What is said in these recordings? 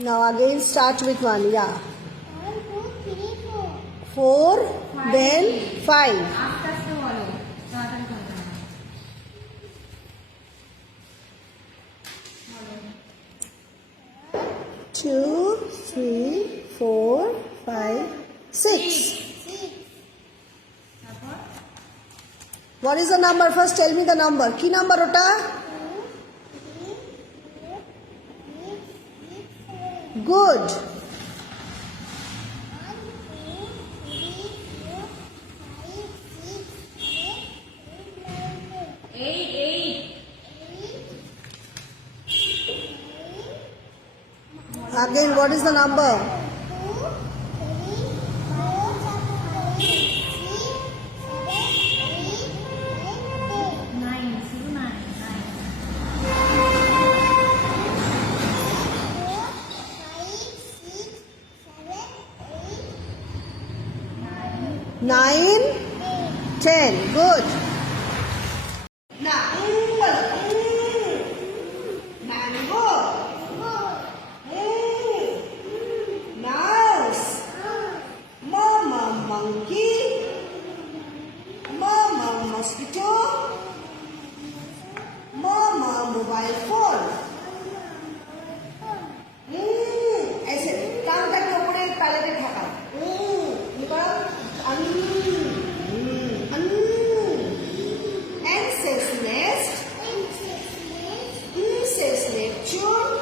Now again start with 1. Yeah. 1, 2, 3, 4. 4, then 5. After follow. Start and continue. 2, 3, 4, 5, 6. 6. What is the number? First tell me the number. Ki number ota? 2, 3, 4, 5, 6, 7. Good. 1, 2, 3, 4, 5, 6, 7, 8, 9, 10. 8. Again, what is the number? 2, 3, 4, 5, 6, 7, 8, 9, 10. 9. 0, 9. 9, 10. Good. Now, mango, mouse, mama monkey, mama mosquito, mama mobile phone. ऐसे कान का ऊपर एक ताले पे ठका निकलो N says nest, E says Neptune,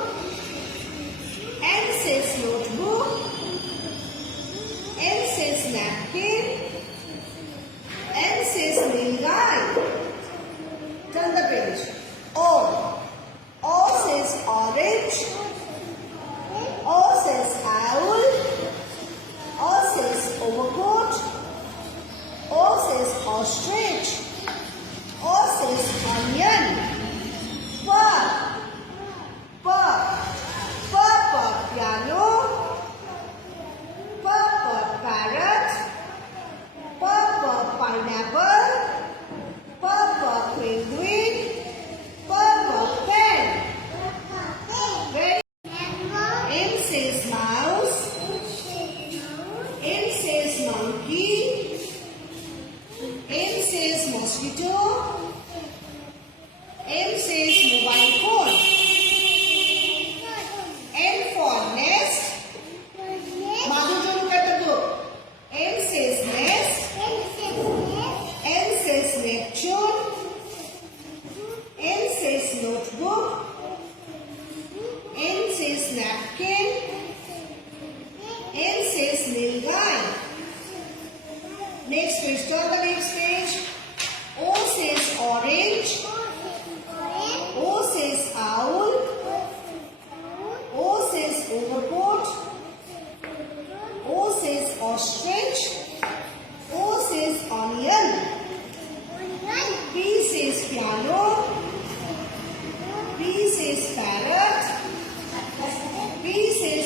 N says notebook, N says napkin, N says nilgai. Turn the page. O says orange, O says owl, O says overcoat, O says ostrich, O says onion. P for piano, P for parrot, P for pineapple, P for penguin, P for pen. Very. M says mouse, M says monkey, M says mosquito, M says mobile phone, N for nest, Madhujan Katago, M says nest, N says Neptune, N says notebook, N says napkin, N says nilgai. Next page, turn the next page. O says orange, O says owl, O says overcoat, O says ostrich, O says onion, P says piano, P says parrot, P says